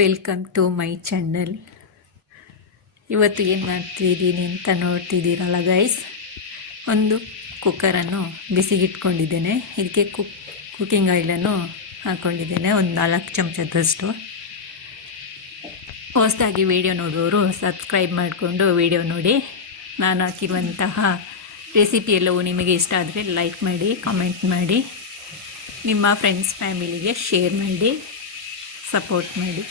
Welcome to my channel. ಇವತ್ತು ಏನು ಮಾಡ್ತಿದ್ದೀನಿ ಅಂತ ನೋಡ್ತಿದ್ದೀರಲ್ಲ ಗೈಸ್, ಒಂದು ಕುಕ್ಕರನ್ನು ಬಿಸಿಗಿಟ್ಕೊಂಡಿದ್ದೇನೆ. ಇದಕ್ಕೆ ಕುಕ್ಕಿಂಗ್ ಆಯಿಲನ್ನು ಹಾಕ್ಕೊಂಡಿದ್ದೇನೆ, ಒಂದು 4 ಚಮಚದಷ್ಟು. ಹೊಸದಾಗಿ ವಿಡಿಯೋ ನೋಡುವವರು ಸಬ್ಸ್ಕ್ರೈಬ್ ಮಾಡಿಕೊಂಡು ವಿಡಿಯೋ ನೋಡಿ. ನಾನು ಹಾಕಿರುವಂತಹ ರೆಸಿಪಿ ಎಲ್ಲವೂ ನಿಮಗೆ ಇಷ್ಟ ಆದರೆ ಲೈಕ್ ಮಾಡಿ, ಕಮೆಂಟ್ ಮಾಡಿ, ನಿಮ್ಮ ಫ್ರೆಂಡ್ಸ್ ಫ್ಯಾಮಿಲಿಗೆ ಶೇರ್ ಮಾಡಿ, ಸಪೋರ್ಟ್ ಮಾಡಿ.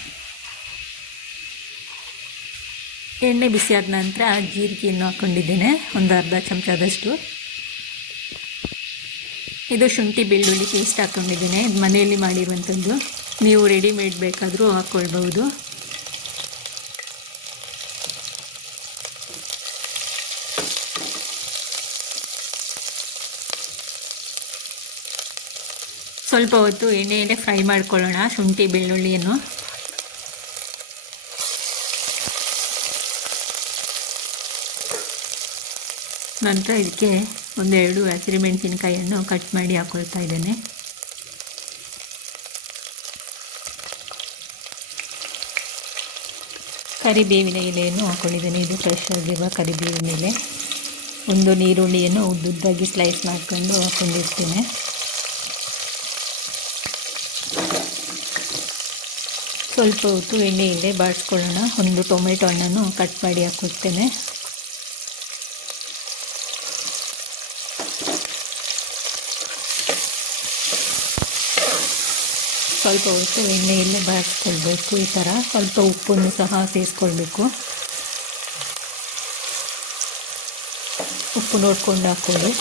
ಎಣ್ಣೆ ಬಿಸಿಯಾದ ನಂತರ ಜೀರಿಗೆಯನ್ನು ಹಾಕ್ಕೊಂಡಿದ್ದೇನೆ, ಒಂದು ಅರ್ಧ ಚಮಚದಷ್ಟು. ಇದು ಶುಂಠಿ ಬೆಳ್ಳುಳ್ಳಿ ಪೇಸ್ಟ್ ಹಾಕ್ಕೊಂಡಿದ್ದೇನೆ, ಇದು ಮನೆಯಲ್ಲಿ ಮಾಡಿರುವಂಥದ್ದು. ನೀವು ರೆಡಿಮೇಡ್ ಬೇಕಾದರೂ ಹಾಕ್ಕೊಳ್ಬಹುದು. ಸ್ವಲ್ಪ ಹೊತ್ತು ಎಣ್ಣೆಯಲ್ಲೇ ಫ್ರೈ ಮಾಡ್ಕೊಳ್ಳೋಣ ಶುಂಠಿ ಬೆಳ್ಳುಳ್ಳಿಯನ್ನು. ನಂತರ ಇದಕ್ಕೆ 1-2 ಹಸಿರುಮೆಣಸಿನಕಾಯಿಯನ್ನು ಕಟ್ ಮಾಡಿ ಹಾಕ್ಕೊಳ್ತಾ ಇದ್ದೇನೆ. ಕರಿಬೇವಿನ ಎಲೆಯನ್ನು ಹಾಕ್ಕೊಂಡಿದ್ದೇನೆ, ಇದು ಫ್ರೆಶ್ ಆಗಿರುವ ಕರಿಬೇವಿನ ಎಲೆ. ಒಂದು ಈರುಳ್ಳಿಯನ್ನು ಉದ್ದುದ್ದಾಗಿ ಸ್ಲೈಸ್ ಮಾಡಿಕೊಂಡು ಹಾಕ್ಕೊಂಡಿರ್ತೇನೆ. ಸ್ವಲ್ಪ ಹೊತ್ತು ಎಣ್ಣೆಯಲ್ಲೇ ಬಾಡಿಸ್ಕೊಳ್ಳೋಣ. ಒಂದು ಟೊಮೆಟೊ ಹಣ್ಣನ್ನು ಕಟ್ ಮಾಡಿ ಹಾಕ್ಕೊಳ್ತೇನೆ. ಸ್ವಲ್ಪ ಹೊತ್ತು ಎಣ್ಣೆಯಲ್ಲೇ ಬಾಡಿಸ್ಕೊಳ್ಬೇಕು. ಈ ಥರ ಸ್ವಲ್ಪ ಉಪ್ಪನ್ನು ಸಹ ಸೇರಿಸ್ಕೊಳ್ಬೇಕು. ಉಪ್ಪು ನೋಡ್ಕೊಂಡು ಹಾಕ್ಕೊಳ್ಳಿ.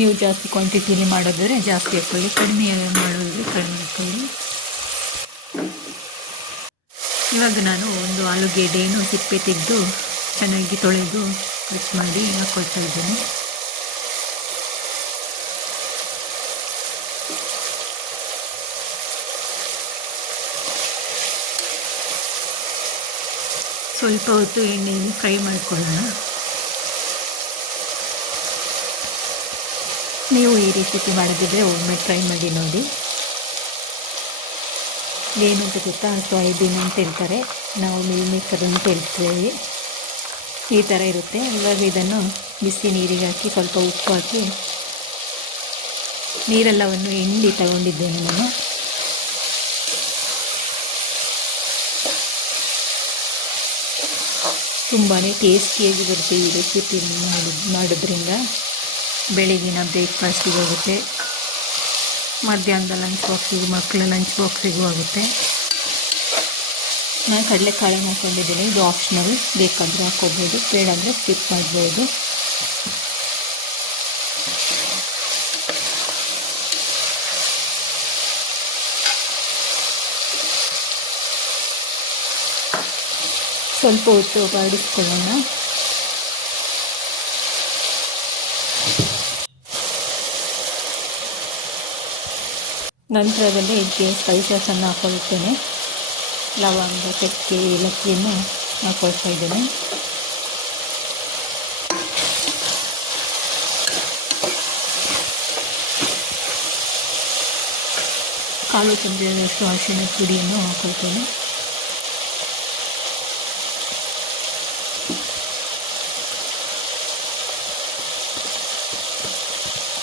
ನೀವು ಜಾಸ್ತಿ ಕ್ವಾಂಟಿಟಿಲಿ ಮಾಡೋದಾದರೆ ಜಾಸ್ತಿ ಹಾಕ್ಕೊಳ್ಳಿ, ಕಡಿಮೆ ಮಾಡೋದ್ರೆ ಕಡಿಮೆ ಹಾಕ್ಕೊಳ್ಳಿ. ಇವಾಗ ನಾನು ಒಂದು ಆಲೂಗೆಡ್ಡೆಯನ್ನು ಸಿಪ್ಪೆ ತೆಗೆದು ಚೆನ್ನಾಗಿ ತೊಳೆದು ಕಟ್ ಮಾಡಿ ಹಾಕ್ಕೊಳ್ತಾ ಇದ್ದೇನೆ. ಸ್ವಲ್ಪ ಹೊತ್ತು ಎಣ್ಣೆಯಲ್ಲಿ ಫ್ರೈ ಮಾಡ್ಕೊಳ್ಳೋಣ. ನೀವು ಈ ರೆಸಿಪಿ ಮಾಡೋದಿದ್ರೆ ಒಮ್ಮೆ ಟ್ರೈ ಮಾಡಿ ನೋಡಿ. ಏನು ಅಂತ ಗೊತ್ತಾ, ಸೋಯಾಬೀನ್ ಅಂತ ಹೇಳ್ತಾರೆ, ನಾವು ಮೀಲ್ ಮೇಕರ್ ಅಂತ ಹೇಳ್ತೇವೆ. ಈ ಥರ ಇರುತ್ತೆ. ಇವಾಗ ಇದನ್ನು ಬಿಸಿ ನೀರಿಗೆ ಹಾಕಿ ಸ್ವಲ್ಪ ಉಪ್ಪು ಹಾಕಿ ನೀರೆಲ್ಲವನ್ನು ಹಿಂಡಿ ತಗೊಂಡಿದ್ದೇನೆ ನಾನು. ತುಂಬಾ ಟೇಸ್ಟಿಯಾಗಿ ಬರುತ್ತೆ ಈ ರೆಸಿಪಿ ಮಾಡೋದ್ರಿಂದ. ಬೆಳಗಿನ ಬ್ರೇಕ್ಫಾಸ್ಟಿಗೆ ಆಗುತ್ತೆ, ಮಧ್ಯಾಹ್ನದ ಲಂಚ್ ಬಾಕ್ಸಿಗೆ, ಮಕ್ಕಳ ಲಂಚ್ ಬಾಕ್ಸಿಗೂ ಆಗುತ್ತೆ. ನಾನು ಕಡಲೆಕಾಳನ್ನು ಹಾಕ್ಕೊಂಡಿದ್ದೀನಿ, ಇದು ಆಪ್ಷನಲ್, ಬೇಕಾದರೆ ಹಾಕ್ಕೋಬೋದು, ಬೇಡಂದರೆ ಸ್ಕಿಪ್ ಮಾಡ್ಬೋದು. ಸ್ವಲ್ಪ ಹೊತ್ತು ಬಾಡಿಸ್ಕೊಳ್ಳೋಣ. ನಂತರದಲ್ಲಿ ಇದಕ್ಕೆ ಸ್ಪೈಸಸನ್ನು ಹಾಕ್ಕೊಳ್ತೇನೆ. ಲವಂಗ, ಚಕ್ಕೆ, ಏಲಕ್ಕಿಯನ್ನು ಹಾಕ್ಕೊಳ್ತಾ ಇದ್ದೇನೆ. ಕಾಲು ಚಮಚದಷ್ಟು ಅರಿಶಿಣ ಪುಡಿಯನ್ನು ಹಾಕ್ಕೊಳ್ತೇನೆ.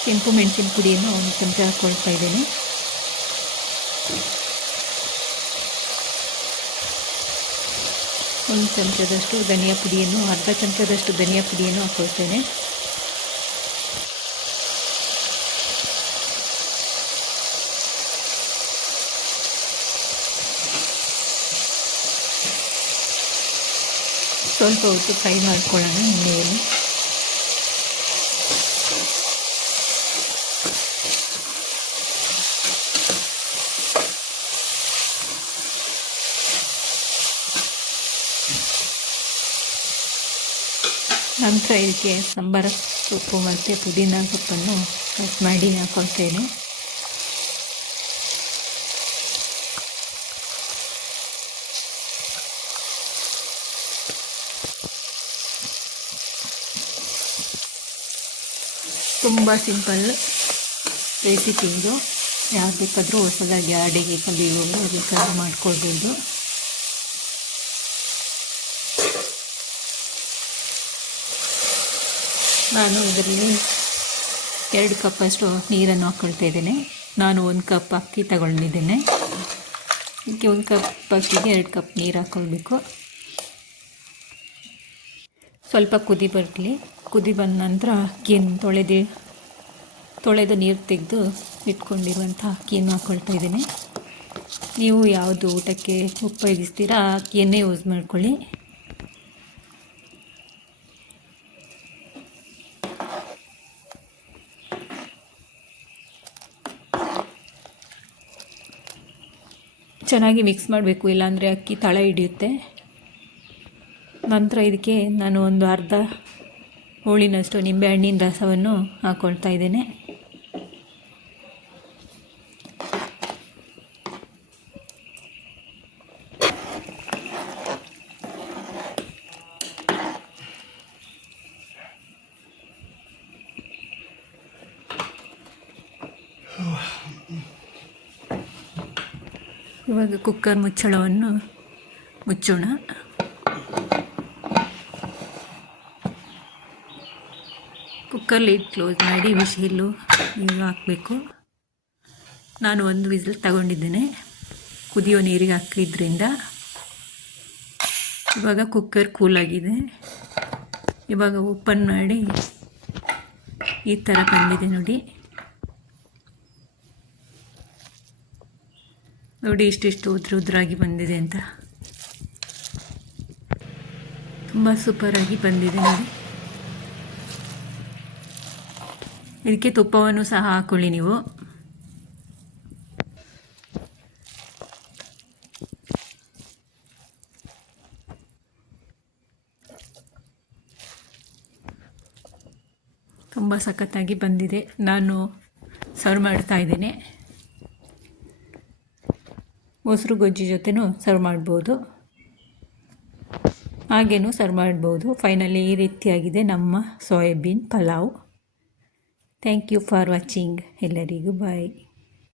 ಕೆಂಪು ಮೆಣಸಿನ ಪುಡಿಯನ್ನು 1 ಚಮಚ ಹಾಕ್ಕೊಳ್ತಾ ಇದ್ದೇನೆ. ಒಂದು ಚಮಚದಷ್ಟು ಧನಿಯಾ ಪುಡಿಯನ್ನು, ಅರ್ಧ ಚಮಚದಷ್ಟು ಧನಿಯಾ ಪುಡಿಯನ್ನು ಹಾಕ್ಕೊಳ್ತೇನೆ. ಸ್ವಲ್ಪ ಹೊತ್ತು ಫ್ರೈ ಮಾಡ್ಕೊಳ್ಳೋಣ ಎಣ್ಣೆಯಲ್ಲಿ. ನಂತರ ಇದಕ್ಕೆ ಸಾಂಬಾರ ಸೊಪ್ಪು ಮತ್ತು ಪುದೀನ ಸೊಪ್ಪನ್ನು ಕಟ್ ಮಾಡಿ ಹಾಕ್ಕೊಳ್ತೇನೆ. ತುಂಬ ಸಿಂಪಲ್ ರೆಸಿಪಿ ಇದು. ಯಾರು ಬೇಕಾದರೂ ಹೊಸದಾಗಿ ಅಡಿಗೆ ಕಲಿಯುವವರು ಬೇಕಾದ್ರೂ ಮಾಡ್ಕೊಳ್ಬೋದು. ನಾನು ಇದರಲ್ಲಿ 2 ಕಪ್ಪಷ್ಟು ನೀರನ್ನು ಹಾಕ್ಕೊಳ್ತಾ ಇದ್ದೇನೆ. ನಾನು 1 ಕಪ್ ಅಕ್ಕಿ ತಗೊಂಡಿದ್ದೇನೆ. ಇದಕ್ಕೆ 1 ಕಪ್ ಅಕ್ಕಿಗೆ 2 ಕಪ್ ನೀರು ಹಾಕ್ಕೊಳ್ಬೇಕು. ಸ್ವಲ್ಪ ಕುದಿ ಬರಲಿ. ಕುದಿ ಬಂದ ನಂತರ ಅಕ್ಕಿಯನ್ನು ತೊಳೆದು ನೀರು ತೆಗೆದು ಇಟ್ಕೊಂಡಿರುವಂಥ ಅಕ್ಕಿಯನ್ನು ಹಾಕ್ಕೊಳ್ತಾ ಇದ್ದೀನಿ. ನೀವು ಯಾವುದು ಊಟಕ್ಕೆ ಉಪಯೋಗಿಸ್ತೀರಾ ಆ ಅಕ್ಕಿಯನ್ನೇ ಯೂಸ್ ಮಾಡ್ಕೊಳ್ಳಿ. ಚೆನ್ನಾಗಿ ಮಿಕ್ಸ್ ಮಾಡಬೇಕು, ಇಲ್ಲಾಂದರೆ ಅಕ್ಕಿ ತಳ ಹಿಡಿಯುತ್ತೆ. ನಂತರ ಇದಕ್ಕೆ ನಾನು ಒಂದು ಅರ್ಧ ಹೋಳಿನಷ್ಟು ನಿಂಬೆಹಣ್ಣಿನ ರಸವನ್ನು ಹಾಕ್ಕೊಳ್ತಾ ಇದ್ದೇನೆ. ಇವಾಗ ಕುಕ್ಕರ್ ಮುಚ್ಚಳವನ್ನು ಮುಚ್ಚೋಣ. ಕುಕ್ಕರ್ ಲಿಡ್ ಕ್ಲೋಸ್ ಮಾಡಿ ವಿಸಿಲು ಹಾಕಬೇಕು. ನಾನು 1 ವಿಸಿಲ್ ತಗೊಂಡಿದ್ದೇನೆ ಕುದಿಯೋ ನೀರಿಗೆ ಹಾಕಿದ್ರಿಂದ. ಇವಾಗ ಕುಕ್ಕರ್ ಕೂಲಾಗಿದೆ. ಇವಾಗ ಓಪನ್ ಮಾಡಿ ಈ ಥರ ಬಂದಿದೆ ನೋಡಿ. ಇಷ್ಟಿಷ್ಟು ಉದ್ರಾಗಿ ಬಂದಿದೆ ಅಂತ. ತುಂಬ ಸೂಪರಾಗಿ ಬಂದಿದೆ ನೋಡಿ. ಇದಕ್ಕೆ ತುಪ್ಪವನ್ನು ಸಹ ಹಾಕೊಳ್ಳಿ ನೀವು. ತುಂಬ ಸಖತ್ತಾಗಿ ಬಂದಿದೆ. ನಾನು ಸರ್ವ್ ಮಾಡ್ತಾ ಇದ್ದೇನೆ. ಮೊಸರು ಗೊಜ್ಜು ಜೊತೆನೂ ಸರ್ವ್ ಮಾಡ್ಬೋದು, ಹಾಗೇನೂ ಸರ್ವ್ ಮಾಡ್ಬೋದು. ಫೈನಲಿ ಈ ರೀತಿಯಾಗಿದೆ ನಮ್ಮ soyabean pulao. Thank you for watching. ಎಲ್ಲರಿಗೂ ಬಾಯ್.